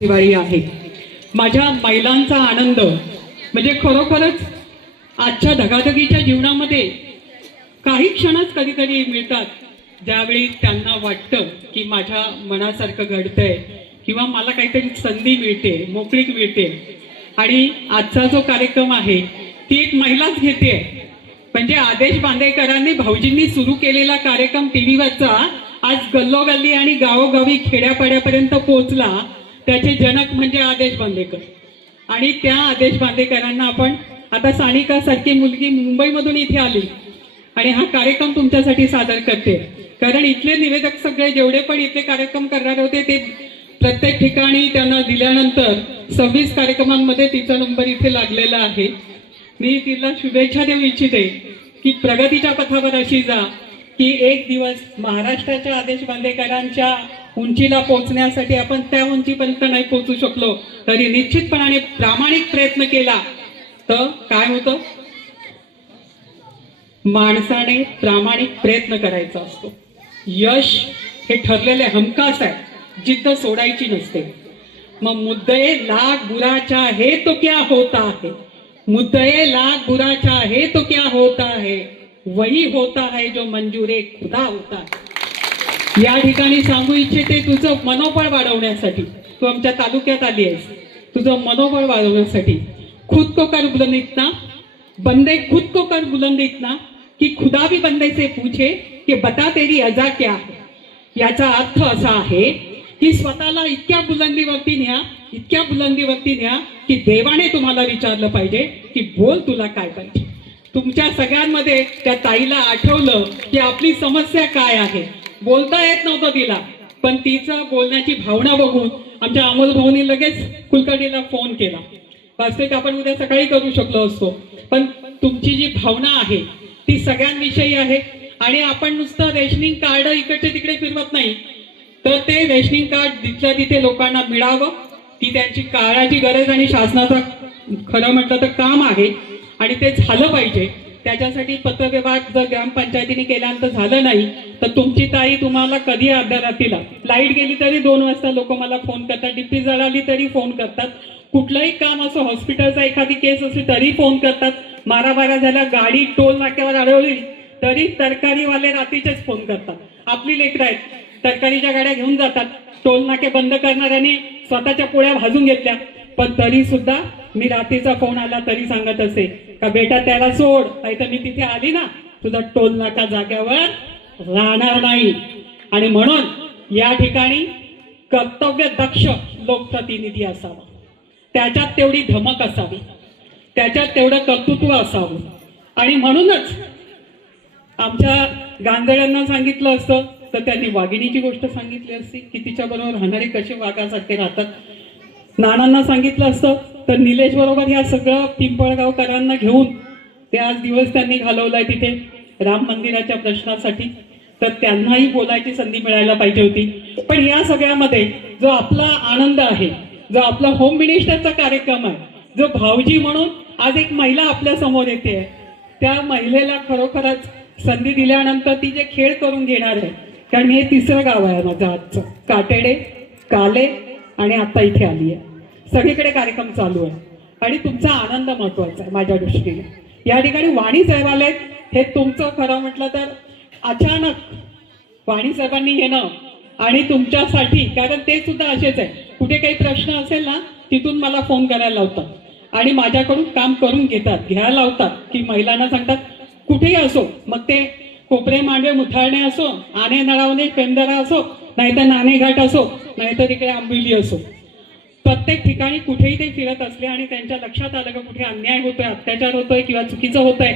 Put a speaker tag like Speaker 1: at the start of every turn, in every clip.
Speaker 1: दिवाळी आहे. माझ्या महिलांचा आनंद म्हणजे खरोखरच आजच्या धगाधगीच्या जीवनामध्ये काही क्षणच कधीतरी मिळतात ज्यावेळी त्यांना वाटतं की माझ्या मनासारखं घडतंय किंवा मला काहीतरी संधी मिळते मोकळीक मिळते. आणि आजचा जो कार्यक्रम आहे ती एक महिलाच घेते. म्हणजे आदेश बांदेकरांनी भाऊजींनी सुरू केलेला कार्यक्रम टीव्हीवरचा आज गल्लोगल्ली आणि गावोगावी खेड्यापाड्यापर्यंत पोहोचला. त्याचे जनक म्हणजे आदेश बांदेकर. आणि त्या आदेश बांदेकरांना आपण आता सानिका सारखी मुलगी मुंबईमधून इथे आली. आणि हा कार्यक्रम तुमच्यासाठी सादर करते. कारण इथले निवेदक सगळे जेवढे पण इथले कार्यक्रम करणार होते ते प्रत्येक ठिकाणी त्यांना दिल्यानंतर सव्वीस कार्यक्रमांमध्ये तिचा नंबर इथे लागलेला आहे. मी तिला शुभेच्छा देऊ इच्छिते की प्रगतीच्या पथावर अशी जा की एक दिवस महाराष्ट्राच्या आदेश बांदेकरांच्या उंचीला पोहोचण्यासाठी आपण त्या उंचीपर्यंत नाही पोहोचू शकलो. तरी निश्चितपणाने प्रामाणिक प्रयत्न केला. तर काय होतं? माणसाने प्रामाणिक प्रयत्न करायचा असतो. यश हे ठरलेले हमखास आहे. जिद्द सोडायची नसते. मग मुद्दे लाख बुराचा हे तो क्या होता है मुद्दे लाख बुराचा हे तो क्या होता है वही होता है जो मंजुरे खुदा होता है या ठिकाणी सांगू इच्छिते तुझं मनोबळ वाढवण्यासाठी. तू आमच्या तालुक्यात आली आहेस. तुझं मनोबळ वाढवण्यासाठी. खुद को कर बुलंद इतना बंदे खुद को कर बुलंद इतना की खुदा भी बंदे से पूछे की बता तेरी अजा क्या है. याचा अर्थ असा आहे की स्वतःला इतक्या बुलंदीवरती न्या इतक्या बुलंदीवरती न्या की देवाने तुम्हाला विचारलं पाहिजे की बोल तुला काय पाहिजे. तुमच्या सगळ्यांमध्ये त्या ताईला आठवलं की आपली समस्या काय आहे. बोलता येत नव्हतं तिला. पण तिचं बोलण्याची भावना बघून आमच्या अमोल भाऊनी लगेच कुलकर्णीला फोन केला. वास्तविक आपण उद्या सकाळी करू शकलो असतो. पण तुमची जी भावना आहे ती सगळ्यांविषयी आहे आणि आपण नुसतं रेशनिंग कार्ड इकडचे तिकडे फिरवत नाही. तर ते रेशनिंग कार्ड तिथल्या तिथे लोकांना मिळावं ती त्यांची काळाची गरज आणि शासनाचा खरं म्हटलं तर काम आहे आणि ते झालं पाहिजे. त्याच्यासाठी पत्रव्यवहार जर ग्रामपंचायतीने केल्यानंतर झालं नाही तर तुमची ताई तुम्हाला कधी अर्ध्या रात्रीला? लाइट गेली तरी दोन वाजता लोक मला फोन करतात डिप्पी जळाली तरी फोन करतात. कुठलंही काम असं हॉस्पिटलचा एखादी केस असली तरी फोन करतात. मारामारा झाल्या गाडी टोल नाक्यावर अडवली तरी तरकारीवाले रात्रीचेच फोन करतात. आपली लेकरं आहेत तरकारीच्या गाड्या घेऊन जातात. टोल नाके बंद करणाऱ्यांनी स्वतःच्या पोळ्या भाजून घेतल्या. पण तरी सुद्धा मी रात्रीचा फोन आला तरी सांगत असे. का बेटा त्याला सोड? नाही तर मी तिथे आली ना तुझा टोल नाका जाग्यावर राहणार नाही. आणि म्हणून या ठिकाणी कर्तव्य दक्ष लोकप्रतिनिधी असावा. त्याच्यात तेवढी धमक असावी. त्याच्यात तेवढं कर्तृत्व असावं. आणि म्हणूनच आमच्या गांधळ्यांना सांगितलं असतं तर त्यांनी वाघिणीची गोष्ट सांगितली असती की तिच्या बरोबर राहणारे कसे वाघासारखे राहतात. नानांना सांगितलं असतं तर निलेश बरोबर या सगळं पिंपळगावकरांना घेऊन ते आज दिवस त्यांनी घालवलाय तिथे राम मंदिराच्या प्रश्नासाठी. तर त्यांनाही बोलायची संधी मिळायला पाहिजे होती. पण या सगळ्यामध्ये जो आपला आनंद आहे जो आपला होम मिनिस्टरचा कार्यक्रम आहे जो भाऊजी म्हणून आज एक महिला आपल्यासमोर येते त्या महिलेला खरोखरच संधी दिल्यानंतर ती जे खेळ करून घेणार आहे कारण हे तिसरं गाव आहे माझं आजचं. काटेडे काले आणि आता इथे आली आहे सगळीकडे कार्यक्रम चालू आहे. आणि तुमचा आनंद महत्त्वाचा आहे माझ्या दृष्टीने. या ठिकाणी वाणी साहेब हे तुमचं खरं म्हटलं तर अचानक वाणी साहेबांनी येणं आणि तुमच्यासाठी कारण ते सुद्धा असेच आहे. कुठे काही प्रश्न असेल ना तिथून मला फोन करायला लावतात. आणि माझ्याकडून काम करून घेतात घ्यायला लावतात. की महिलांना सांगतात कुठेही असो मग ते कोपरे मांडवे मुथाळणे असो आणे नळावणे पेंदरा असो नाहीतर नाणेघाट असो नाहीतर इकडे आंबिली असो. प्रत्येक ठिकाणी कुठेही ते फिरत असले आणि त्यांच्या लक्षात आलं का कुठे अन्याय होतोय अत्याचार होतोय किंवा चुकीचं होतंय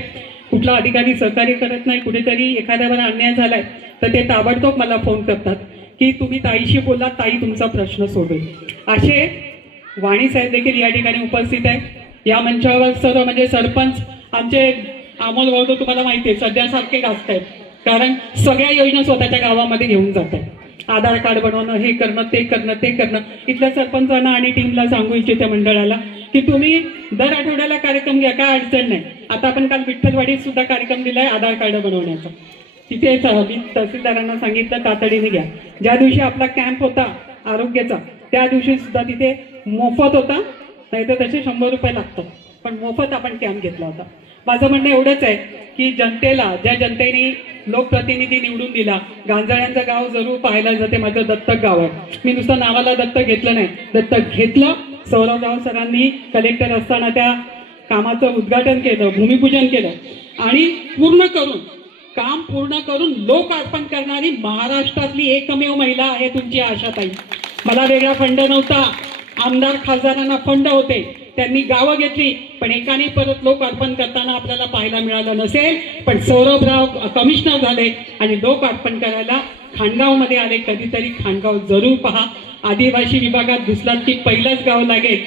Speaker 1: कुठला अधिकारी सहकार्य करत नाही कुठेतरी एखाद्यावर अन्याय झालाय तर ते ताबडतोब मला फोन करतात की तुम्ही ताईशी बोला ताई तुमचा प्रश्न सोडेल असे वाणी साहेब देखील या ठिकाणी उपस्थित आहे या मंचावर सर्व म्हणजे सरपंच आमचे अमोल भाऊ तुम्हाला माहिती आहे सध्यासारखे गाजत आहेत कारण सगळ्या योजना स्वतःच्या गावामध्ये घेऊन जात आहेत आधार कार्ड बनवणं हे करणं ते करणं ते करणं. इथल्या सरपंचांना आणि टीमला सांगू इच्छिते मंडळाला की तुम्ही दर आठवड्याला कार्यक्रम घ्या काय अडचण नाही. आता आपण काल विठ्ठलवाडीत सुद्धा कार्यक्रम दिलाय आधार कार्ड बनवण्याचा. तिथे स- मी तहसीलदारांना सांगितलं तातडीने घ्या. ज्या दिवशी आपला कॅम्प होता आरोग्याचा त्या दिवशी सुद्धा तिथे मोफत होता. नाही तर शंभर रुपये लागतात. पण मोफत आपण कॅम्प घेतला होता. माझं म्हणणं एवढंच आहे की जनतेला ज्या जनतेने लोकप्रतिनिधी निवडून दिला गांजाळ्यांचं गाव जरूर पाहायला जाते माझं दत्तक गाव आहे. मी नुसतं नावाला दत्तक घेतलं नाही. दत्तक घेतलं. सौरभराव सरांनी कलेक्टर असताना त्या कामाचं उद्घाटन केलं भूमिपूजन केलं. आणि पूर्ण करून काम पूर्ण करून लोक अर्पण करणारी महाराष्ट्रातली एकमेव महिला आहे तुमची आशाताई. मला वेगळा फंड नव्हता. आमदार खासदारांना फंड होते. त्यांनी गावं घेतली पण एकाने परत लोक अर्पण करताना आपल्याला पाहायला मिळालं नसेल. पण सौरभराव कमिशनर झाले आणि लोक अर्पण करायला खांडगावमध्ये आले. कधीतरी खानगाव जरूर पहा. आदिवासी विभागात घुसलात की पहिलंच गाव लागेल.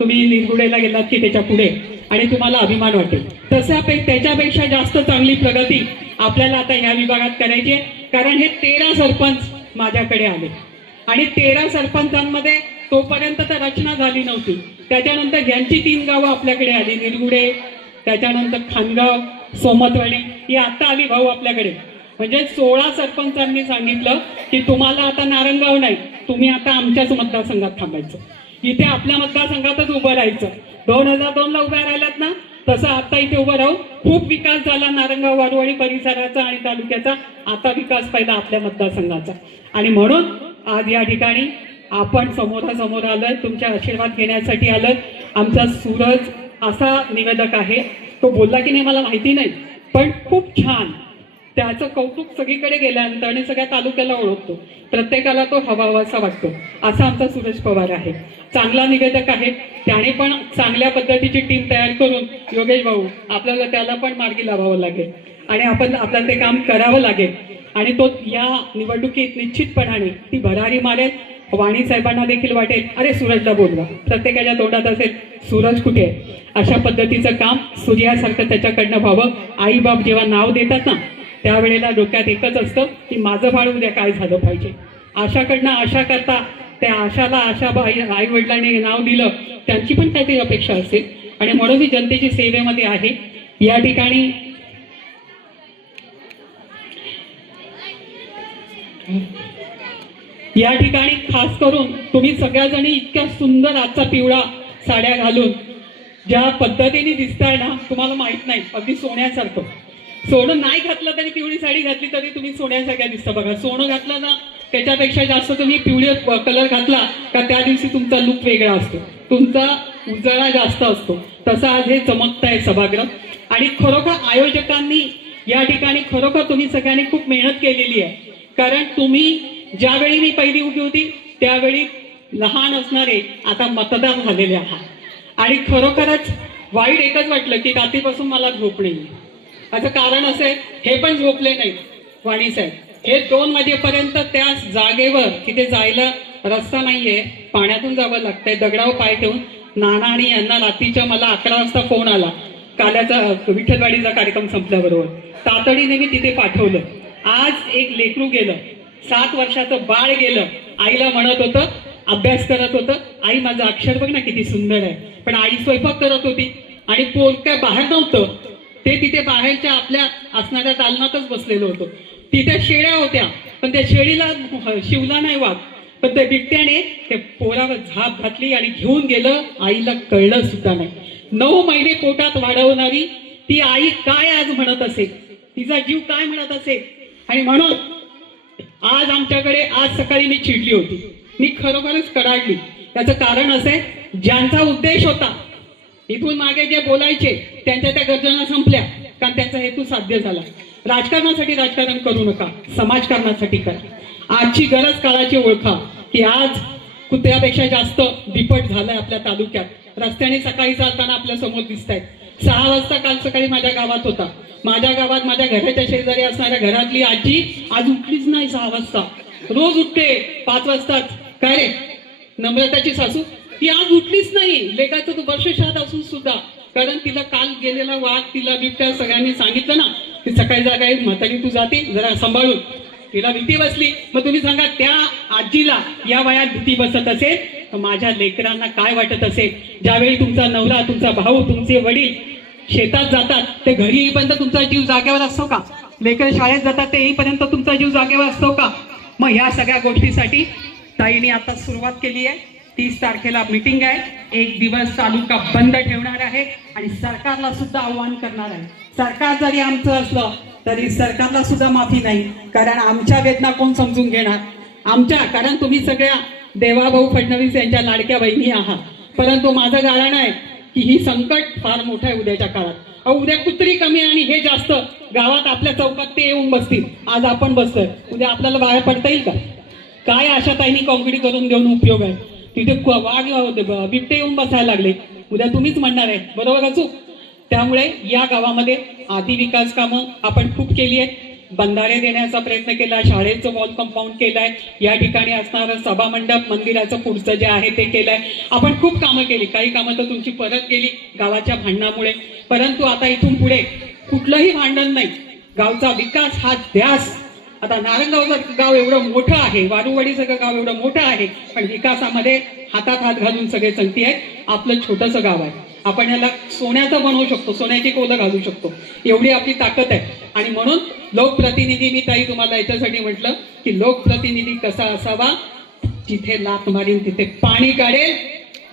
Speaker 1: तुम्ही निरगुडेला गेलात की त्याच्या पुढे. आणि तुम्हाला अभिमान वाटेल. तशापे त्याच्यापेक्षा जास्त चांगली प्रगती आपल्याला आता ह्या विभागात करायची आहे. कारण हे तेरा सरपंच माझ्याकडे आले. आणि तेरा सरपंचांमध्ये तोपर्यंत तर रचना झाली नव्हती. त्याच्यानंतर ज्यांची तीन गावं आपल्याकडे आली निरगुडे त्याच्यानंतर खानगाव सोमतवाडी ही आता आली भाऊ आपल्याकडे. म्हणजे सोळा सरपंचांनी सांगितलं की तुम्हाला आता नारंगाव नाही तुम्ही आता आमच्याच मतदारसंघात थांबायचं. इथे आपल्या मतदारसंघातच उभं राहायचं. दोन हजार दोन ला उभ्या राहिलात ना तसं आता इथे उभं राहू खूप विकास झाला नारंगाव वाडवाडी परिसराचा आणि तालुक्याचा. आता विकास पाहिला आपल्या मतदारसंघाचा. आणि म्हणून आज या ठिकाणी आपण समोरासमोर आलोय तुमच्या आशीर्वाद घेण्यासाठी आलोय. आमचा सूरज असा निवेदक आहे. तो बोलला की नाही मला माहिती नाही पण खूप छान. त्याचं कौतुक सगळीकडे गेल्यानंतर आणि सगळ्या तालुक्याला ओळखतो. प्रत्येकाला तो हवा असा वाटतो. असा आमचा सूरज पवार आहे. चांगला निवेदक आहे. त्याने पण चांगल्या पद्धतीची टीम तयार करून योगेश भाऊ आपल्याला त्याला पण मार्गी लावावं लागेल. आणि आपण आपल्याला ते काम करावं लागेल. आणि तो या निवडणुकीत निश्चितपणाने ती भरारी मारेल. वाणी साहेबांना देखील वाटेल. अरे सूरजला बोलवा. प्रत्येकाच्या तोंडात असेल सूरज कुठे आहे? अशा पद्धतीचं काम सूर्यासारखं त्याच्याकडनं व्हावं. आई बाप जेव्हा नाव देतात ना त्यावेळेला डोक्यात एकच असतं की माझं बाळ उद्या काय झालं पाहिजे. आशाकडनं आशा करता त्या आशाला आशा बाई आई वडिलांनी नाव दिलं त्यांची पण काहीतरी अपेक्षा असेल. आणि म्हणून मी जनतेची सेवेमध्ये आहे. या ठिकाणी या ठिकाणी खास करून तुम्ही सगळ्याजणी इतक्या सुंदर आजचा पिवळा साड्या घालून ज्या पद्धतीने दिसताय ना तुम्हाला माहीत नाही अगदी सोन्यासारखं. सोनं नाही घातलं तरी पिवळी साडी घातली तरी तुम्ही सोन्यासारख्या दिसतं बघा. सोनं घातलं ना त्याच्यापेक्षा जास्त तुम्ही पिवळी कलर घातला का त्या दिवशी तुमचा लुक वेगळा असतो. तुमचा उजळा जास्त असतो. तसा आज हे चमकताय सभागृह. आणि खरोखर आयोजकांनी या ठिकाणी खरोखर तुम्ही सगळ्यांनी खूप मेहनत केलेली आहे. कारण तुम्ही ज्यावेळी मी पहिली उभी होती त्यावेळी लहान असणारे आता मतदार झालेले आहात. आणि खरोखरच वाईट एकच वाटलं की रात्रीपासून मला झोप नाही असं कारण असं हे पण झोपले नाही. वाणी साहेब हे दोन वाजेपर्यंत त्या जागेवर तिथे जायला रस्ता नाहीये पाण्यातून जावं लागतंय दगडावर पाय ठेवून नाना आणि यांना रात्रीच्या मला अकरा वाजता फोन आला. काल्याचा विठ्ठलवाडीचा कार्यक्रम संपल्याबरोबर. तातडीने मी तिथे पाठवलं. आज एक लेकरू गेलं. सात वर्षाचं बाळ गेलं आईला म्हणत होतं अभ्यास करत होतं आई माझं अक्षर बघ ना किती सुंदर आहे. पण आई स्वयंपाक करत होती आणि पोर काय बाहेर नव्हतं. ते तिथे बाहेरच्या आपल्या असणाऱ्या दालनातच बसलेलं होतं. तिथे शेळ्या होत्या पण त्या शेळीला शिवला नाही वाघ पण त्या बिबट्याने ते पोरावर झाप घातली आणि घेऊन गेलं. आईला कळलं सुद्धा नाही. नऊ महिने पोटात वाढवणारी ती आई काय आज म्हणत असेल? तिचा जीव काय म्हणत असेल? आणि म्हणून आज आमच्याकडे आज सकाळी मी चिडली होती. मी खरोखरच कडाडली त्याचं कारण असे ज्यांचा उद्देश होता इथून मागे जे बोलायचे त्यांच्या त्या गर्जना संपल्या. कारण त्यांचा हेतू साध्य झाला. राजकारणासाठी राजकारण करू नका समाजकारणासाठी करा. आजची गरज काळाची ओळखा की आज कुत्र्यापेक्षा जास्त बिपट झालाय आपल्या तालुक्यात. रस्त्याने सकाळी चालताना आपल्यासमोर दिसत आहेत सहा वाजता काल सकाळी माझ्या गावात होता. माझ्या गावात माझ्या घराच्या शेजारी असणाऱ्या घरातली आजी आज उठलीच नाही सहा वाजता. रोज उठते पाच वाजताच काय रे? नम्रताची सासू? ती आज उठलीच नाही. लेखाचं तू वर्षशात असून सुद्धा. कारण तिला काल गेलेला वाघ तिला बिबट्या सगळ्यांनी सांगितलं ना ती सकाळी जागा म्हातारी तू जाते जरा सांभाळून. तिला भीती बसली. मग तुम्ही सांगा त्या आजीला या वयात भीती बसत असेल? तर माझ्या लेकरांना काय वाटत असेल? ज्यावेळी तुमचा नवरा तुमचा भाऊ तुमचे वडील शेतात जातात ते घरी येईपर्यंत तुमचा जीव जागेवर असतो का? लेकर शाळेत जातात ते येईपर्यंत तुमचा जीव जागेवर असतो का? मग ह्या सगळ्या गोष्टीसाठी ताईने आता सुरुवात केली आहे. तीस तारखेला मीटिंग आहे. एक दिवस तालुका बंद ठेवणार आहे आणि सरकारला सुद्धा आव्हान करणार आहे. सरकार जरी आमचं असलं तरी सरकारला सुद्धा माफी नाही. कारण आमच्या वेदना कोण समजून घेणार? आमच्या कारण तुम्ही सगळ्या देवाभाऊ फडणवीस यांच्या लाडक्या बहिणी आहात. परंतु माझं कारण आहे की ही संकट फार मोठं आहे उद्याच्या काळात. अहो, उद्या कुत्री कमी आणि हे जास्त. गावात आपल्या चौकात ते येऊन बसतील. आज आपण बसतोय. उद्या आपल्याला बाहेर पडता येईल का? काय अशा ताईनी कॉम्पिटी करून देऊन उपयोग आहे? तिथे वाघ होते बिबटे येऊन बसायला लागले. उद्या तुम्हीच म्हणणार आहे. बरोबर अचूक त्यामुळे या गावामध्ये आधी विकास कामं आपण खूप केली आहेत. बंधारे देण्याचा प्रयत्न केला शाळेचं वॉल कंपाऊंड केलंय. या ठिकाणी असणारं सभामंडप मंदिराचं पुढचं जे आहे ते केलंय. आपण खूप कामं केली. काही कामं तर तुमची परत गेली गावाच्या भांडणामुळे. परंतु आता इथून पुढे कुठलंही भांडण नाही. गावचा विकास हा ध्यास. आता नारंगावचं गाव एवढं मोठं आहे वारुवाडी सगळं गाव एवढं मोठं आहे पण विकासामध्ये हातात हात घालून सगळे चलती आहेत. आपलं छोटंसं गाव आहे. आपण याला सोन्याचं बनवू शकतो सोन्याची कोलं घालू शकतो. एवढी आपली ताकद आहे. आणि म्हणून लोकप्रतिनिधी मी ताई तुम्हाला याच्यासाठी म्हटलं की लोकप्रतिनिधी कसा असावा? जिथे लात मारीन तिथे पाणी काढेल.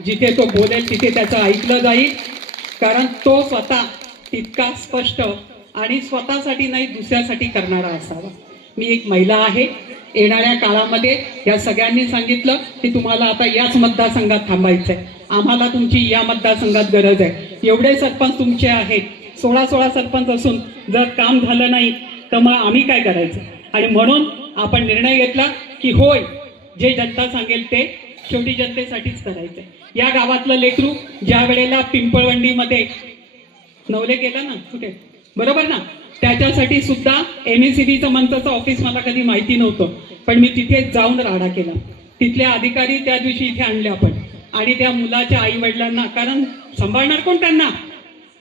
Speaker 1: जिथे तो बोलेल तिथे त्याचं ऐकलं जाईल. कारण तो स्वतः तितका स्पष्ट आणि स्वतःसाठी नाही दुसऱ्यासाठी करणारा असावा. मी एक महिला आहे. येणाऱ्या काळामध्ये या सगळ्यांनी सांगितलं की तुम्हाला आता याच मतदारसंघात थांबायचं आहे आम्हाला तुमची या मतदारसंघात गरज आहे. एवढे सरपंच तुमचे आहेत. सोळा सोळा सरपंच असून जर काम झालं नाही तर मग आम्ही काय करायचं? आणि म्हणून आपण निर्णय घेतला की होय जे जनता सांगेल ते शेवटी जनतेसाठीच करायचंय. या गावातलं लेकरू ज्या वेळेला पिंपळवंडीमध्ये नवले गेलं ना कुठे? बरोबर ना? त्याच्यासाठी सुद्धा एम एस सी मंचाचं ऑफिस मला कधी माहिती नव्हतं. पण मी तिथे जाऊन राडा केला. तिथले अधिकारी त्या दिवशी इथे आणले आपण. आणि त्या मुलाच्या आई वडिलांना कारण सांभाळणार कोण त्यांना?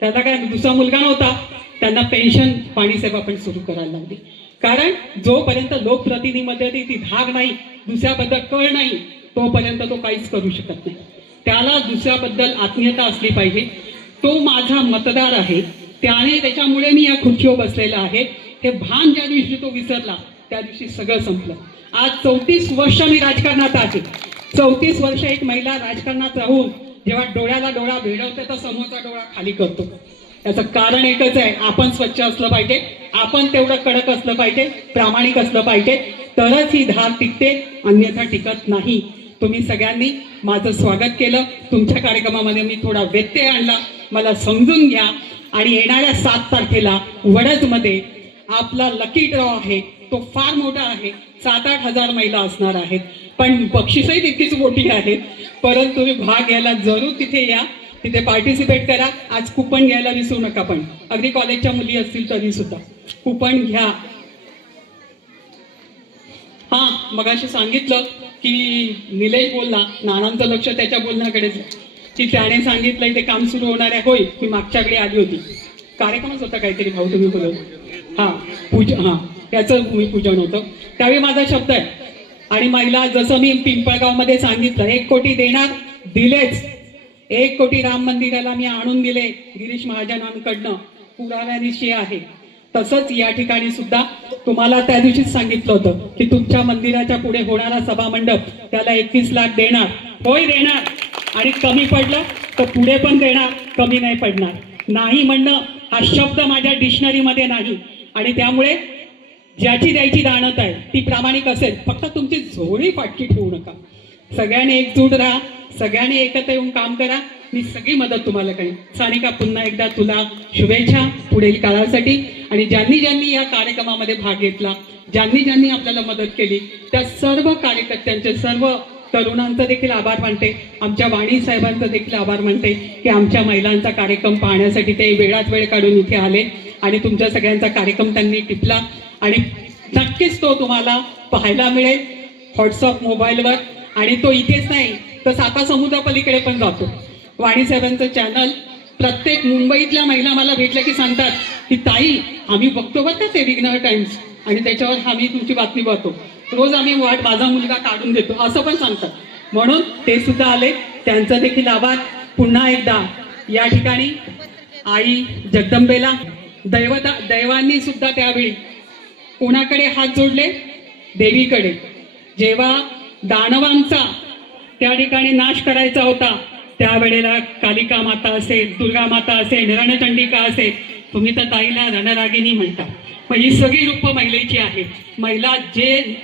Speaker 1: त्याला काय दुसरा मुलगा नव्हता. त्यांना पेन्शन पाणी सेवा पण सुरू करायला लागली. कारण जोपर्यंत लोकप्रतिनिधीमध्ये ती धाग नाही दुसऱ्याबद्दल कळ नाही तोपर्यंत तो काहीच करू शकत नाही. त्याला दुसऱ्याबद्दल आत्मीयता असली पाहिजे. तो माझा मतदार आहे. त्याने त्याच्यामुळे मी या खुर्चीवर बसलेला आहे. हे भान ज्या दिवशी तो विसरला त्या दिवशी सगळं संपलं. आज चौतीस वर्ष मी राजकारणात आहे. चौतीस वर्ष एक महिला राजकारणात राहून जेव्हा डोळ्याला डोळा भिडवते तर समोरचा डोळा खाली करतो. याचं कारण एकच आहे आपण स्वच्छ असलं पाहिजे आपण तेवढं कडक असलं पाहिजे प्रामाणिक असलं पाहिजे तरच ही धार टिकते अन्यथा टिकत नाही. तुम्ही सगळ्यांनी माझं स्वागत केलं. तुमच्या कार्यक्रमामध्ये मी थोडा व्यत्यय आणला. मला समजून घ्या. आणि येणाऱ्या सात तारखेला वडदमध्ये आपला लकी ड्रॉ आहे. तो फार मोठा आहे. सात आठ हजार महिला असणार आहेत. पण बक्षीसही तितकीच मोठी आहेत परंतु तुम्ही भाग घ्यायला जरूर तिथे या. तिथे पार्टिसिपेट करा. आज कुपन घ्यायला विसरू नका पण. अगदी कॉलेजच्या मुली असतील तरी सुद्धा कुपन घ्या. हा मगाशी सांगितलं की निलेश बोलला नानांचं लक्ष त्याच्या बोलण्याकडेच आहे. की त्याने सांगितलं इथे काम सुरू होणार आहे. होय मी मागच्या वेळी आली होती. कार्यक्रमच होता काहीतरी भाऊ तुम्ही बोलत हा पूजा हा त्याचं पूजन होतं. त्यावेळी माझा शब्द आहे. आणि महिला जसं मी पिंपळगावमध्ये सांगितलं एक कोटी देणार दिलेच. एक कोटी राम मंदिराला मी आणून दिले गिरीश महाजनांकडनं. पुराव्यानिशी आहे. तसंच या ठिकाणी सुद्धा तुम्हाला त्या दिवशीच सांगितलं होतं की तुमच्या मंदिराच्या पुढे होणारा सभा मंडप त्याला एकवीस लाख देणार. होय देणार. आणि कमी पडलं तर पुढे पण देणार कमी नाही पडणार. नाही म्हणणं हा शब्द माझ्या डिक्शनरीमध्ये नाही. आणि त्यामुळे ज्याची द्यायची दाणत आहे ती प्रामाणिक असेल फक्त तुमची झोळी फाटकी ठेवू नका. सगळ्यांनी एकजूट राहा सगळ्यांनी एकत्र येऊन काम करा मी सगळी मदत तुम्हाला करेन. सानिका पुन्हा एकदा तुला शुभेच्छा पुढील काळासाठी. आणि ज्यांनी ज्यांनी या कार्यक्रमामध्ये भाग घेतला ज्यांनी ज्यांनी आपल्याला मदत केली त्या सर्व कार्यकर्त्यांचे सर्व तरुणांचा देखील आभार मानते. आमच्या वाणी साहेबांचा देखील आभार मानते की आमच्या महिलांचा कार्यक्रम पाहण्यासाठी ते वेळात वेळ काढून इथे आले आणि तुमच्या सगळ्यांचा कार्यक्रम त्यांनी टिपला. आणि नक्कीच तो तुम्हाला पाहायला मिळेल व्हॉट्सअप मोबाईलवर. आणि तो इथेच नाही तर साता समुद्रापलीकडे पण जातो. वाणी साहेबांचं चॅनल प्रत्येक मुंबईतल्या महिला मला भेटल्या की सांगतात की ताई आम्ही बघतो बरं का ते विघ्नर टाइम्स. आणि त्याच्यावर आम्ही तुमची बातमी पाहतो. रोज आम्ही वाट माझा मुलगा काढून देतो. असं पण सांगतात. म्हणून ते सुद्धा आले. त्यांचा देखील आभार. पुन्हा एकदा या ठिकाणी आई जगदंबेला दैवता दैवांनी सुद्धा त्यावेळी कोणाकडे हात जोडले? देवीकडे. जेव्हा दानवांचा त्या ठिकाणी नाश करायचा होता त्यावेळेला कालिका माता असेल दुर्गा माता असेल रणचंडिका असेल तुम्ही तर ताईला रणरागिनी म्हणता. पण ही सगळी रूप महिलेची आहे. महिला जे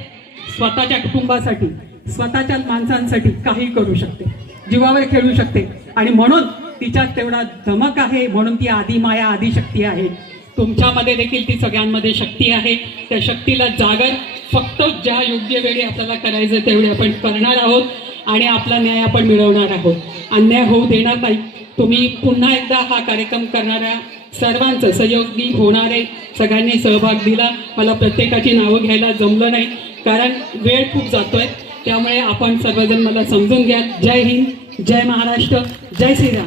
Speaker 1: स्वतःच्या कुटुंबासाठी स्वतःच्या माणसांसाठी काही करू शकते जीवावर खेळू शकते. आणि म्हणून तिच्यात तेवढा धमक आहे म्हणून ती आदिमाया आदिशक्ती आहे. तुमच्यामध्ये देखील ती सगळ्यांमध्ये शक्ती आहे. त्या शक्तीला जागर फक्त ज्या योग्य वेळी आपल्याला करायचं तेवढे आपण करणार आहोत आणि आपला न्याय आपण मिळवणार आहोत. अन्याय होऊ देणार नाही. तुम्ही पुन्हा एकदा हा कार्यक्रम करणाऱ्या सर्वांचं सहयोगी होणारे सगळ्यांनी सहभाग दिला. मला प्रत्येकाची नावं घ्यायला जमलं नाही. कारण वेळ खूप जातो आहे त्यामुळे आपण सर्वजण मला समजून घ्या. जय हिंद जय महाराष्ट्र जय श्रीराम.